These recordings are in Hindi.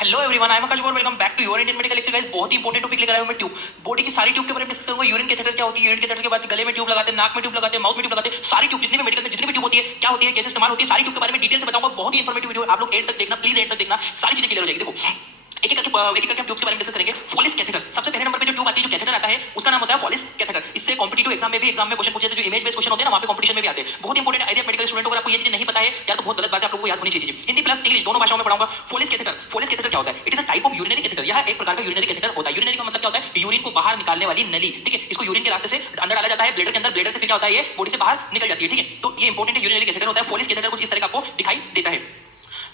Hello everyone, I am Aakash और welcome back to your Indian medical lecture guys. बहुत ही इंपॉर्टेंट टॉपिक लेकर आया हूं मैं ट्यूब बॉडी की सारी ट्यूब के बारे में डिस्कस करूंगा। यूरिन कैथेटर क्या होती है, यूरिन कैथेटर के बाद गले में ट्यूब लगाते हैं, नाक में ट्यूब लगाते हैं, माउथ में ट्यूब लगाते हैं, सारी ट्यूब जितनी भी मेडिकल में जितनी भी ट्यूब होती है क्या होती है, कैसे इस्तेमाल होती है, सारी ट्यूब के बारे में डिटेल से बताऊंगा। बहुत ही इंफॉर्मेटिव वीडियो, आप लोग एंड तक देखना, प्लीज एंड तक देखना, सारी चीजें क्लियर हो जाएगी। देखो एक एक करके हम ट्यूब के बारे में डिस्कस करेंगे। फॉलिस कैथेटर, सबसे पहले नंबर पे जो ट्यूब आती है, जो कैथेटर आता है, उसका नाम होता है फॉलिस कैथेटर। इससे कॉम्पिटिटिव एग्जाम में भी क्वेश्चन पूछे थे, जो इमेज बेस्ड क्वेश्चन होते हैं ना, वहां पे कंपटीशन में भी आते हैं। बहुत इंपॉर्टेंट आइडिया मेडिकल स्टूडेंट, अगर आपको ये चीजें नहीं पता है यार तो बहुत गलत बात है, आप लोगों को याद होनी चाहिए। हिंदी प्लस इंग्लिश दोनों भाषाओं में पढ़ाऊंगा। फॉलिस कैथेटर क्या होता है? It is a type of urinary catheter. यह एक प्रकार का यूरिनरी कैथेटर होता है। यूरिनरी का मतलब क्या होता है? यूरिन को बाहर निकालने वाली नली, ठीक है। इसको यूरिन के रास्ते से अंदर डाला जाता है ब्लैडर के अंदर, ब्लैडर से फिर क्या होता है, ये बॉडी से बाहर निकल जाती है, ठीक है। तो ये इंपॉर्टेंट है, यूरिनरी कैथेटर होता है। फॉलिस कैथेटर कुछ इस तरह का आपको दिखाई देता है।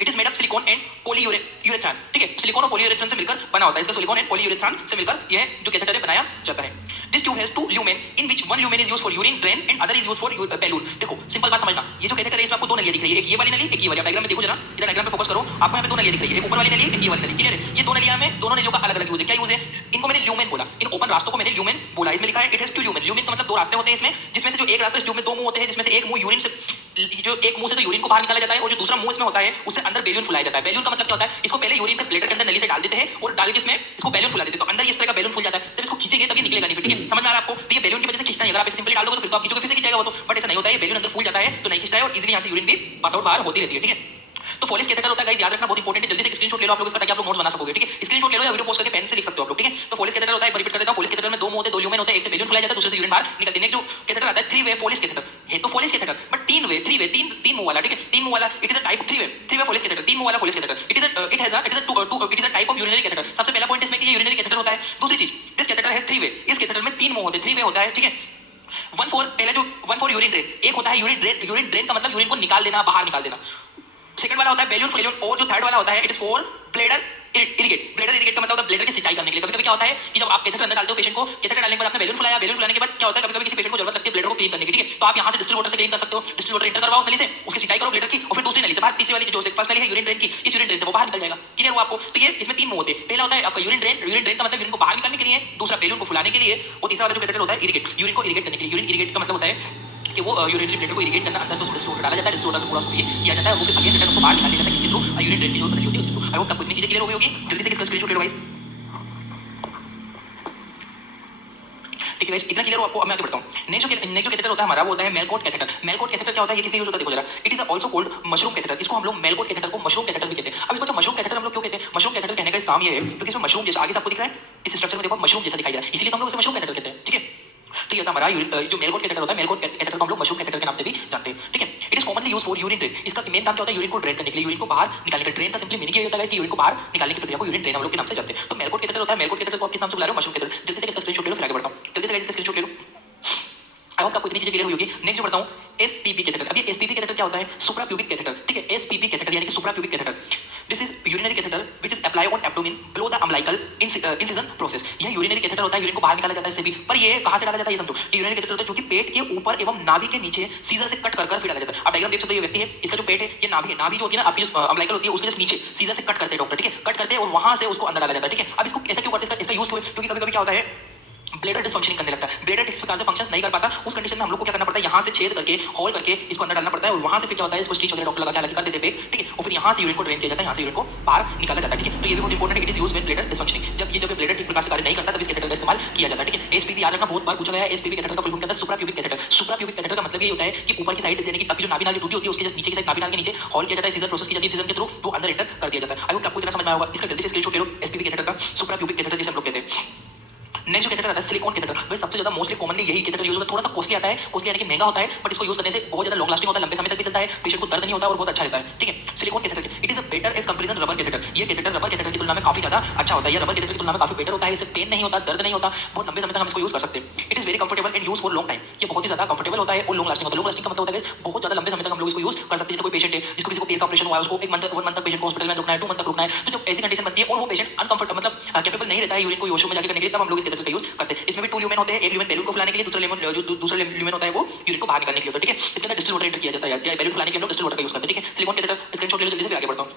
It is made of silicone and polyurethane, ठीक है। सिलिकॉन और पॉलीयूरेथ्रान से मिलकर बना होता है। इसका सिलिकॉन एंड पॉलीयूरेथ्रान से मिलकर यह जो कैथेटर है बनाया जाता है। This tube has two lumen in which one lumen is used for urine drain and other is used for balloon. देखो सिंपल बात समझना, ये जो कैथेटर है इसमें आपको दो नलियां दिख रही है, एक ये वाली नली, एक ये वाली। डायग्राम में देखो जरा, इधर डायग्राम पे फोकस करो, आपको यहाँ पे दो नलियां दिख रही है, एक ऊपर वाली नली, एक ये वाली नली। क्लियर है? ये दो नलियां में दोनों नलियों का अलग अलग यूज है। क्या यूज है? इनको मैंने ल्यूमेन बोला, इन ओपन रास्तों को मैंने ल्यूमेन बोला। इसमें लिखा है it has two lumen. Lumen का मतलब दो रास्ते होते हैं इसमें, जिसमें से जो एक रास्ता, इस ट्यूब में दो मुंह होते हैं, जिसमें से एक मुंह यूरिन से, जो एक मुंह से तो यूरिन को बाहर निकाला जाता है, और जो दूसरा मुंह इसमें होता है उससे अंदर बैलून फुलाया जाता है। बैलून का मतलब क्या होता है? इसको पहले यूरिन से ब्लैडर के अंदर नली से डाल देते हैं और डाल के इसमें इसको बैलून फुला देते हैं, तो अंदर इस तरह का बैलून फुल जाता है। जब इसको खींचेंगे तभी निकलेगा नहीं, ठीक है। समझ में आ रहा है आपको? तो ये बैलून की वजह से खींचना है। अगर आप इसे सिंपली डाल दोगे तो फिर तो आप खींचोगे फिर से खींचेगा वो तो, बट ऐसा नहीं होता है। ये बैलून अंदर फूल जाता है तो नहीं खींचता है और इजीली यहाँ से यूरिन भी पास आउट बाहर होती रहती है, ठीक है। तो फॉलिस कैथेटर होता है गाइस, याद रखना, बहुत इंपॉर्टेंट है। जल्दी से स्क्रीनशॉट ले लो आप लोग इसका, ताकि आप लोग नोट्स बना सकोगे, ठीक है। स्क्रीनशॉट ले लो या वीडियो पोस्ट करके पेन से लिख सकते हो आप लोग, ठीक है। तो फॉलिस कैथेटर होता है, रिपीट कर देता हूं। फॉलिस कैथेटर में दो मुंह होते हैं, दो ल्यूमेन होते हैं, एक से बैलून फुलाया जाता है, दूसरे से यूरिन बाहर निकलती है। नेक्स्ट जो कैथेटर आता है थ्री वे फॉलिस कैथेटर है। तो फॉलिस कैथेटर बट तीन वे, तीन मुंह वाला, ठीक है। तीन मुंह वाला, it is a type three way Foley catheter, तीन मुंह वाला Foley catheter. It is a type of urinary catheter. सबसे पहला पॉइंट इसमें कि ये यूरिनरी कैथेटर होता है। दूसरी चीज, this catheter has three way. इस कैथेटर में तीन मुंह होते हैं, थ्री वे होता है, ठीक है। वन फॉर यूरिन ड्रेन, एक होता है यूरिन ड्रेन का मतलब यूरिन को निकाल देना, बाहर निकाल देना। सेकंड वाला होता है बैलून, और जो थर्ड वाला होता है it is for bladder irrigate. Bladder irrigate का मतलब होता है ब्लेडर की सिंचाई करने के लिए। कभी-कभी क्या होता है कि जब आप कैथेटर अंदर डालते हो पेशेंट को, कैथेटर डालने के बाद आपने बैलून फुलाया, बैलून फुलाने के बाद क्या होता है, कभी-कभी किसी पेशेंट को जरूरत लगती है ब्लेडर को क्लीन करने की, ठीक है। तो आप यहां से डिस्टिल वाटर से क्लीन कर सकते हो। डिस्टिल वाटर इंटर करवाओ नली से, उसकी सिंचाई करो ब्लेडर की, और फिर दूसरी नली से बाहर, तीसरी वाली जो फर्स्ट नली है यूरिन ड्रेन की, इस यूरिन ड्रेन से वो बाहर निकल जाएगा। क्लियर हुआ आपको? तो ये इसमें तीन मुंह होते हैं। पहला होता है आपका यूरिन ड्रेन का मतलब यूरिन को बाहर निकालने के लिए, दूसरा बैलून को फुलाने के लिए, और तीसरा वाला जो कैथेटर होता है इरिगेट, यूरिन को इरिगेट करने के लिए। यूरिन इरिगेट का मतलब होता है कि वो यूरिनरी ब्लैडर को इरिगेट करना, अंदर से उसमें डिस्टिल वाटर डाला जाता है, डिस्टिल वाटर से पूरा उसको ये किया जाता है, वो फिर अगेन रिटर्न उसको बाहर निकाला जाता है किसी थ्रू यूरिन ड्रेन की जो नली होती है उसके थ्रू। आई होप आपको इतनी चीजें क्लियर हो गई होगी। जल्दी से इसका स्क्रीनशॉट ले लो गाइस, ठीक है गाइस, इतना क्लियर हो आपको। अब मैं आगे बढ़ता हूं। नेक्स्ट जो कैथेटर होता है हमारा वो होता है मेलकोट कैथेटर। मेलकोट कैथेटर क्या होता है, ये किसलिए यूज होता है देखो जरा। It is also called mushroom catheter. इसको हम लोग मेलकोट कैथेटर को मशरूम कैथेटर भी कहते हैं। अब इसको मशरूम कैथेटर हम लोग क्यों कहते हैं? मशरूम कैथेटर कहने का इस काम ये है क्योंकि इसमें मशरूम जैसा, आगे से आपको दिख रहा है इस स्ट्रक्चर में देखो मशरूम जैसा दिखाई दे रहा है, इसलिए हम लोग इसे मशरूम कैथेटर कहते हैं, ठीक है। तो ये था हमारा जो मेलकोट कैथेटर होता है। मेलकोट कैथेटर को हम लोग मशरूम कैथेटर के नाम से भी जानते हैं, ठीक है। It is commonly used for urine drain. इसका मेन काम क्या होता है? यूरिन को ड्रेन करने के लिए, यूरिन को बाहर निकालने के लिए। ड्रेन का सिंपली मीनिंग ये होता है कि यूरिन को बाहर निकालने की प्रक्रिया को यूरिन ड्रेन हम लोग के नाम से जानते हैं। तो मेलकोट कैथेटर होता है। मेलकोट कैथेटर को आप किस नाम से बुला रहे हो? Mushroom catheter. जल्दी से इसका स्क्रीनशॉट ले लो, फिर आगे बढ़ता हूं। जल्दी से इसका स्क्रीनशॉट ले लो। आई होप आपको इतनी चीजें क्लियर हुई होगी। नेक्स्ट जो बढ़ता हूं, एसपीपी कैथेटर। अभी एसपीपी कैथेटर क्या होता है? सुप्रा प्यूबिक कैथेटर, ठीक है। एसपीपी कैथेटर यानी कि supra pubic catheter, this is urinary catheter which is apply on abdomen below the umbilical incision process. यह यूरिनरी कैथेटर होता है, यूरिन को बाहर निकाला जाता है इससे भी। पर ये कहां से डाला जाता है ये समझो। ये यूरिनरी कैथेटर होता है जो कि पेट के ऊपर एवं नाभि के नीचे सीजर से कट कर फिर डाला जाता है। आप डायग्राम देख सकते हो, ये व्यक्ति है, इसका जो पेट है ये नाभि है। नाभि जो होती है ना आपकी, जो अम्बिलिकल होती है उसके जस्ट नीचे सीजर से कट करते हैं डॉक्टर, ठीक है। कट करते हैं और वहां से उसको अंदर डाला जाता है, ठीक है। अब इसको ऐसा क्यों करते हैं? इसका यूज क्यों? क्योंकि कभी-कभी क्या होता है, ब्लेडर डिसफंक्शनिंग करने लगता है। ब्लेडर इस प्रकार से फंक्शन नहीं कर पाता, उस कंडीशन में हम लोग को क्या करना पड़ता है, यहाँ से छेद करके होल करके इसको अंदर डालना पड़ता है, और वहां से फिर क्या होता है, इसको स्टिच वगैरह डॉक्टर लगा के अलग कर देते हैं, ठीक है। और फिर यहाँ से यूरिन को ड्रेन किया जाता है, यहाँ से यूरिन को बाहर निकाला जाता है, ठीक है। तो ये भी बहुत इंपॉर्टेंट है, it is used when bladder dysfunctioning. जब ब्लेडर ठीक प्रकार से कार्य नहीं करता तब इस कैथेटर का इस्तेमाल किया जाता है, ठीक है। एसपीपी याद रखना, बहुत बार पूछा गया है। एसपीपी कैथेटर का फुल फॉर्म क्या होता है? सुप्रा प्यूबिक कैथेटर। सुप्रा प्यूबिक कैथेटर का मतलब ये होता है कि ऊपर की साइड यानी कि आपकी जो नाभि नाल जो टूटी होती है उसके जस्ट नीचे की साइड, नाभि नाल के नीचे होल किया जाता है, सीजर प्रोसेस की जाती है, सीजर के थ्रू तो अंदर एंटर कर दिया जाता है। आई होप आपको इतना समझ में आया होगा। इसका जल्दी से स्क्रीनशॉट ले लो, एसपीपी कैथेटर का, सुप्रा प्यूबिक कैथेटर जिसे हम लोग कहते हैं। नेक्स्ट जो कैथेटर आता है सिलिकॉन कैथेटर। भाई सबसे ज्यादा मोस्टली कॉमनली यही कैथेटर यूज होता है। थोड़ा सा कॉस्टली आता है, कॉस्टली यानी कि महंगा होता है, बट इसको यूज करने से बहुत ज्यादा लॉन्ग लास्टिंग होता है, लंबे समय तक भी चलता है, पेशेंट को दर्द नहीं होता और बहुत अच्छा रहता है, ठीक है। Silicone catheter it is better as comparison rubber catheter. ये कैथेटर रबर कैथेटर की तुलना में काफी ज्यादा अच्छा होता है। ये रबर कैथेटर की तुलना में काफी बेटर होता है, इससे पेन नहीं होता, दर्द नहीं होता, बहुत लंबे समय तक हम इसको यूज कर सकते हैं। It is very comfortable and use for long time. ये बहुत ही ज्यादा कंफर्टेबल होता है और लॉन्ग लास्टिंग होता है। लॉन्ग लास्टिंग का मतलब होता है बहुत ज्यादा लंबे समय तक हम लोग इसको यूज कर सकते हैं। जैसे कोई पेशेंट है जिसको किसी को पेट का ऑपरेशन हुआ है, उसको 1 मंथ तक पेशेंट को हॉस्पिटल में रुकना है, 2 मंथ तक रुकना है, तो जब ऐसी कंडीशन बनती है और वो पेशेंट अनकंफर्टेबल मतलब कैपेबल नहीं रहता है यूरिन को वॉशरूम में जाके करने के लिए, तब हम लोग इस कैथेटर का यूज करते हैं। इसमें भी 2 ल्यूमेन होते हैं, एक ल्यूमेन बैलून को फुलाने के लिए, दूसरा ल्यूमेन होता है वो यूरिन को बाहर निकालने के लिए होता है, ठीक है। इसके अंदर डिस्टिल वाटर एंटर किया जाता है, या बैलून फुलाने के लिए हम लोग डिस्टिल वाटर का यूज करते हैं, ठीक है। सिलिकॉन कैथेटर स्क्रीनशॉट ले लो जल्दी से, फिर आगे बढ़ता हूं।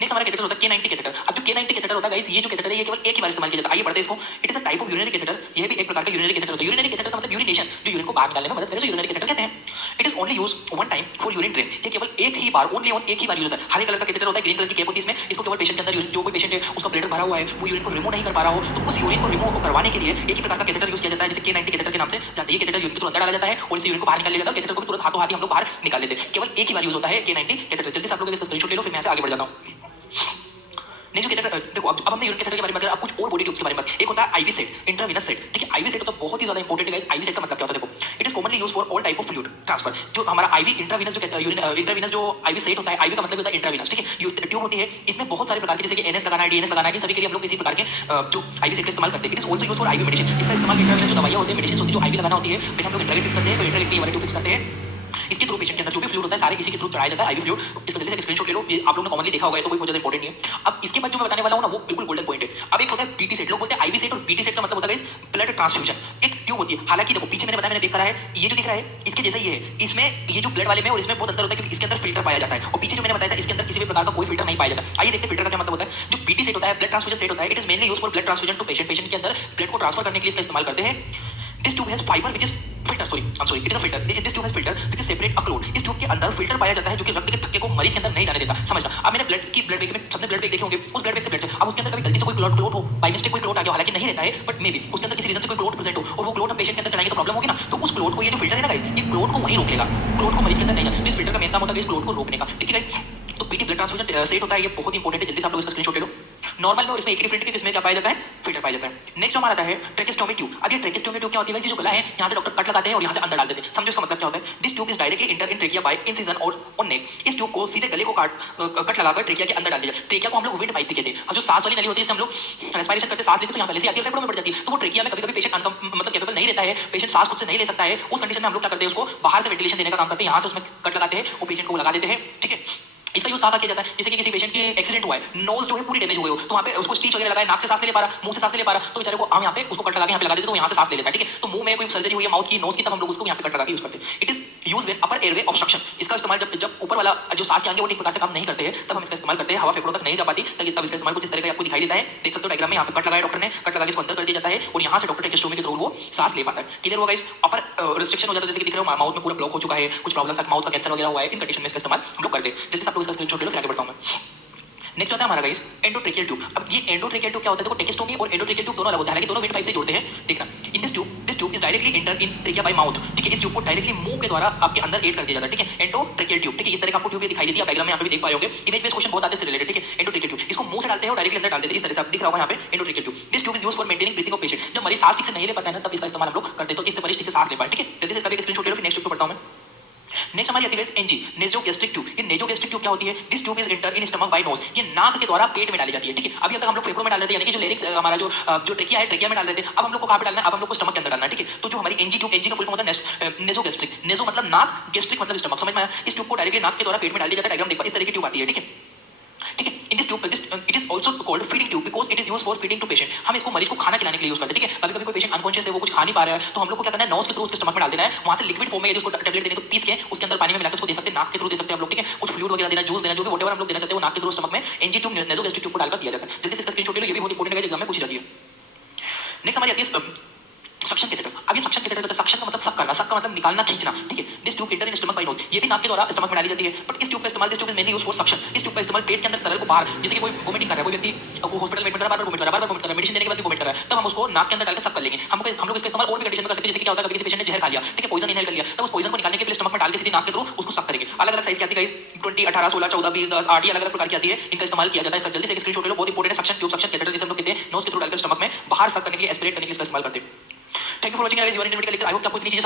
नेक्स्ट हमारा कैथेटर होता है K90 कैथेटर। अब जो K90 कैथेटर होता है गाइस, ये जो कैथेटर है ये केवल एक ही बार इस्तेमाल किया जाता है। आइए पढ़ते हैं इसको। It is a type of urinary catheter. ये भी एक प्रकार का यूरिनरी कैथेटर होता है। यूरिनरी कैथेटर का मतलब यूरिनेशन, जो यूरिन को बाहर निकालने में मदद करे, तो यूरिनरी कैथेटर कहते हैं। It is only use one time for urine drain. ये केवल एक ही बार, ओनली एक ही बार यूज होता है। हरे कलर का कैथेटर होता है, ग्रीन कलर की कैप होती है इसमें। इसको केवल पेशेंट के अंदर जो कोई पेशेंट है उसका ब्लैडर भरा हुआ है, वो यूरिन को रिमूव नहीं कर पा रहा हो, तो उस यूरिन को रिमूव करवाने के लिए एक ही प्रकार का कैथेटर यूज किया जाता है, जैसे K90 कैथेटर के नाम से। जहाँ ये कैथेटर यूरिन के थ्रू अंदर डाला जाता है और इस यूरिन को बाहर निकाल लिया जाता है। कैथेटर को भी तुरंत हाथों हाथ ही हम लोग बाहर निकाल लेते हैं। केवल एक ही बार यूज होता है K90 कैथेटर। जल्दी से आप लोग इसका स्क्रीनशॉट ले लो, फिर मैं यहाँ से आगे बढ़ जाता हूँ। नेक्स्ट जो कैथेटर देखो, अब हमने यूरिन कैथेटर के बारे में बात करें, अब कुछ और बॉडी ट्यूब्स के बारे में। एक होता है आईवी सेट, इंट्रावेनस सेट। ठीक है, आईवी सेट तो बहुत ही ज्यादा इंपॉर्टेंट है गाइस। आईवी सेट का मतलब क्या होता है देखो, it is commonly used for all type of fluid transfer. जो हमारा आईवी इंट्रावेनस जो कहता है यूरिन इंट्रावेनस जो आईवी सेट होता है, आईवी का मतलब होता है इंट्रावेनस। ठीक है, ट्यूब होती है, इसमें बहुत सारे प्रकार के, जैसे कि एनएस लगाना है, डीएनएस लगाना है, इन सभी के लिए हम लोग किसी प्रकार के जो आईवी सेट का इस्तेमाल करते हैं। It is also used for IV medicine. इसका इस्तेमाल इंट्रावेनस जो दवाइयां होती है, मेडिसिन होती है, जो आईवी लगाना होती है, पहले हम लोग इंट्रावेनस फिक्स करते हैं, फिर इंट्रावेनस वाले ट्यूब फिक्स करते हैं। इसके थ्रू पेशेंट के अंदर जो भी फ्लूइड होता है सारे इसी के थ्रू चढ़ाया जाता है, आईवी फ्लूइड। इसका जल्दी से स्क्रीनशॉट ले लो, ये आप लोगों ने कॉमनली देखा होगा, तो कोई बहुत ज्यादा इंपॉर्टेंट नहीं है। अब इसके बाद जो मैं बताने वाला हूं ना, वो बिल्कुल गोल्डन पॉइंट है। अब एक होता है बीटी सेट। लोग बोलते हैं आईवी सेट और बीटी सेट का मतलब होता है गाइस ब्लड ट्रांसफ्यूजन। एक ट्यूब होती है, हालांकि देखो पीछे मैंने बताया, मैंने देख करा है, ये जो दिख रहा है इसके जैसा ही है। इसमें ये जो ब्लड वाले में और इसमें बहुत अंतर होता है, क्योंकि इसके अंदर फिल्टर पाया जाता है, और पीछे जो मैंने बताया था इसके अंदर किसी भी प्रकार का कोई फिल्टर नहीं पाया जाता। आइए देखते हैं फिल्टर का क्या मतलब होता है। जो बीटी सेट होता है, ब्लड ट्रांसफ्यूजन सेट होता है, it is mainly used for blood transfusion to patient. Patient के अंदर ब्लड को ट्रांसफर करने के लिए इसका इस्तेमाल करते हैं। This tube has fiber which is filter, it is a filter. This tube has filter which is separate a clot. इस ट्यूब के अंदर फिल्टर पाया जाता है जो कि रक्त के थक्के को मरीज के अंदर नहीं जाने देता। समझना। अब मैंने ब्लड बैग में सबने ब्लड बैग देखे होंगे, उस ब्लड बैग से ब्लड अब उसके अंदर कभी गलती से कोई क्लॉट हो, बाय मिस्टेक कोई क्लॉट आ गया, हालांकि नहीं रहता है, बट मे बी उसके अंदर किसी रीजन से कोई क्लॉट प्रेजेंट हो और वो क्लॉट हम पेशेंट के अंदर चलाएंगे तो प्रॉब्लम होगी ना। तो उस क्लॉट को ये जो फिल्टर है ना गाइस, ये क्लॉट को वहीं रोक लेगा, क्लॉट को मरीज के अंदर नहीं जाने। तो इस फिल्टर का मेन काम होता है इस क्लॉट को रोकने का। ठीक है गाइस, तो बीटी ब्लड ट्रांसफ्यूजन सेट होता है, ये बहुत इंपॉर्टेंट है। जल्दी से आप लोग इसका स्क्रीनशॉट ले लो। नॉर्मल में और इसमें एक डिफरेंट है कि इसमें क्या पाया जाता है, फिल्टर पाया जाता है। नेक्स्ट हमारा आता है ट्रेकेस्टोमी ट्यूब। अब ये ट्रेकेस्टोमी ट्यूब क्या होती है, जो गला है यहाँ से डॉक्टर कट लगाते हैं और यहाँ से अंदर डाल देते हैं। समझो इसका मतलब क्या होता है। This tube is directly enter in trachea by incision और ऑन नेक। इस ट्यूब को सीधे गले को कट लगाकर ट्रेकिया के अंदर डाल दिया जाता है। ट्रेकिया को हम लोग विंड पाइप भी कहते हैं। और जो सांस वाली नली होती है, हम लोग रेस्पिरेशन करते सांस लेते तो यहाँ पहले से आती है, फेफड़ों में बढ़ जाती है। तो वो ट्रेकिया में कभी-कभी पेशेंट मतलब कैपेबल नहीं रहता है, पेशेंट सांस खुद से नहीं ले सकता है, उस कंडीशन में हम लोग क्या करते हैं, उसको बाहर से वेंटिलेशन देने का काम करते हैं। यहाँ से उसमें कट लगाते हैं और पेशेंट को लगा देते हैं। ठीक है, इसका यूज कहाँ किया जाता है, जैसे कि किसी पेशेंट की एक्सीडेंट हुआ है, नोज जो है पूरी डैमेज हो गई हो, तो वहाँ पे उसको स्टिच वगैरह लगाए, नाक से सांस नहीं ले पा रहा, मुंह से सांस नहीं ले पा रहा, तो बेचारे को हम यहाँ पे उसको कट लगा के यहाँ पे लगा देते, तो यहाँ से सांस ले लेता है। ठीक है, तो मुंह में कोई सर्जरी हुई है माउथ की, नोज की, तब हम लोग उसको यहाँ पे कट लगा के यूज करते हैं। It is use when upper airway obstruction. इसका इस्तेमाल जब ऊपर वाला जो सांस के आगे वो ठीक प्रकार से काम नहीं करते हैं, तब हम इसका इस्तेमाल करते हैं। हवा फेफड़ों तक नहीं जा पाती, तब इसका इस्तेमाल कुछ इस तरह का आपको दिखाई देता है। देख सकते हो डायग्राम में, यहाँ पे कट लगाया डॉक्टर ने, कट लगा के इसको अंदर कर दिया जाता है और यहाँ से डॉक्टर ट्रेकेस्टोमी के थ्रू वो सांस ले पाता है। क्लियर होगा गाइस। अपर रिस्ट्रिक्शन हो जाता है, जैसे कि दिख रहा है माउथ में पूरा ब्लॉक हो चुका है, कुछ प्रॉब्लम माउथ का कैंसर वगैरह हुआ है, इन कंडीशन में इसका इस्तेमाल हम लोग करते हैं। जल्दी से आप लोग इसका स्क्रीनशॉट ले लो, फिर आगे बढ़ता हूं मैं। नेक्स्ट होता है हमारा गाइस एंडोट्रेकियल ट्यूब। अब ये एंडोट्रेकियल ट्यूब क्या होता है, देखो ट्रेकेस्टोमी और एंडोट्रेकियल ट्यूब दोनों अलग होते हैं, हालांकि दोनों विंड पाइप से जोड़ते हैं। देखना, इन this tube is directly enter in trachea bye mouth. ठीक है, इस ट्यूब को डायरेक्टली मुंह के द्वारा आपके अंदर एड कर दिया जाता है। ठीक है, एंडोट्रेकियल ट्यूब। ठीक है, इस तरह का आपको ट्यूब ये दिखाई देती है, डायग्राम में यहाँ पे भी देख पाए होंगे। इमेज बेस्ड क्वेश्चन बहुत आते हैं रिलेटेड। ठीक है, एंडोट्रेकियल ट्यूब, इसको मुंह से डालते हैं और डायरेक्टली अंदर डाल देते हैं, इस तरह से आप दिख रहा होगा यहाँ पे endotracheal tube. This tube is used for maintaining breathing of patient. जब मरीज सांस ठीक से नहीं ले पाता है ना, तब इसका इस्तेमाल हम लोग करते हैं, तो इससे मरीज ठीक से सांस ले पाए। ठीक है, जल्दी से इसका भी स्क्रीनशॉट ले लो, फिर नेक्स्ट ट्यूब पे बढ़ता हूं मैं। नेक्स्ट हमारी आती है एनजी, नेजोगैस्ट्रिक ट्यूब। ये नेजोगैस्ट्रिक ट्यूब क्या होती है, this tube is enter in stomach by nose. ये नाक के द्वारा पेट में डाली जाती है। ठीक है, अभी तक हम लोग फेफड़ों में डाल देते हैं, यानी कि जो लेरिक्स हमारा जो ट्रेकिया है, ट्रेकिया में डाल देते हैं। अब हम लोग को कहां पे डालना है, अब हम लोग को स्टमक के अंदर डालना है। ठीक है, तो जो हमारी एनजी ट्यूब, एनजी का फुल फॉर्म होता है नेजोगैस्ट्रिक। नेजो मतलब नाक, गैस्ट्रिक मतलब स्टमक, समझ में आया। इस ट्यूब को डायरेक्टली नाक के द्वारा पेट में डाल दिया जाता है। डायग्राम देखो, इस तरह की ट्यूब आती है। ठीक है, ठीक है, in this tube it is also called feeding tube because it is used for feeding to patient. हम इसको मरीज को खाना खिलाने के लिए यूज करते हैं। ठीक है, कभी-कभी कोई पेशेंट अनकॉन्शियस है, वो कुछ खा नहीं पा रहा है, तो हम लोग को क्या करना है, नोज के थ्रू उसके स्टमक में डाल देना है। वहां से लिक्विड फॉर्म में यदि उसको टैबलेट देने तो पीस के उसके अंदर पानी में मिलाकर उसको दे सकते हैं, नाक के थ्रू दे सकते हैं हम लोग। ठीक है, कुछ फ्लूइड वगैरह देना, जूस देना, जो भी व्हाटएवर हम लोग देना चाहते हैं, वो नाक के थ्रू स्टमक में एनजी ट्यूब, नेजोगैस्ट्रिक ट्यूब को डालकर दिया जाता है। जल्दी से इसका स्क्रीनशॉट ले लो, ये भी बहुत इंपॉर्टेंट है, एग्जाम में पूछी जाती है। नेक्स्ट हमारी आती है सक्शन कैथेटर। अब ये सक्शन कैथेटर होता है, सक्शन का मतलब सक करना, सक का मतलब निकालना, खींचना। ठीक है, this tube enter in stomach by nose. ये भी नाक के द्वारा स्टमक में डाली जाती है, बट इस ट्यूब का इस्तेमाल, this tube is mainly used for suction. इस ट्यूब का इस्तेमाल पेट के अंदर तरल को बाहर, जैसे कि कोई वोमिटिंग कर रहा है, कोई व्यक्ति वो हॉस्पिटल में एडमिट कर रहा है, बार-बार वोमिट कर रहा है, बार-बार वोमिट कर रहा है, मेडिसिन देने के बाद भी वोमिट कर रहा है, तब हम उसको नाक के अंदर डालकर सक कर लेंगे। हम लोग इसका इस्तेमाल और भी कंडीशन में कर सकते हैं, जैसे कि क्या होता है, कभी किसी पेशेंट ने जहर खा लिया, ठीक है, पॉइजन इनहेल कर लिया, तब उस पॉइजन को निकालने के लिए स्टमक में डाल के सीधे नाक के थ्रू उसको सक करेंगे। अलग-अलग साइज की आती है गाइस, 20, 18, 16, 14, 20, 10, 8, ये अलग-अलग प्रकार की आती है, इनका इस्तेमाल किया जाता है। इसका जल्दी से एक स्क्रीनशॉट ले लो, बहुत इंपॉर्टेंट है। सक्शन ट्यूब, सक्शन कैथेटर जिसे हम लोग कहते हैं, नोज के थ्रू डालकर स्टमक में बाहर सक करने के लिए, एस्पिरेट करने के लिए इसका इस्तेमाल करते हैं। Thank you for watching guys, you are in medical lecture. I hope आपको इतनी चीजें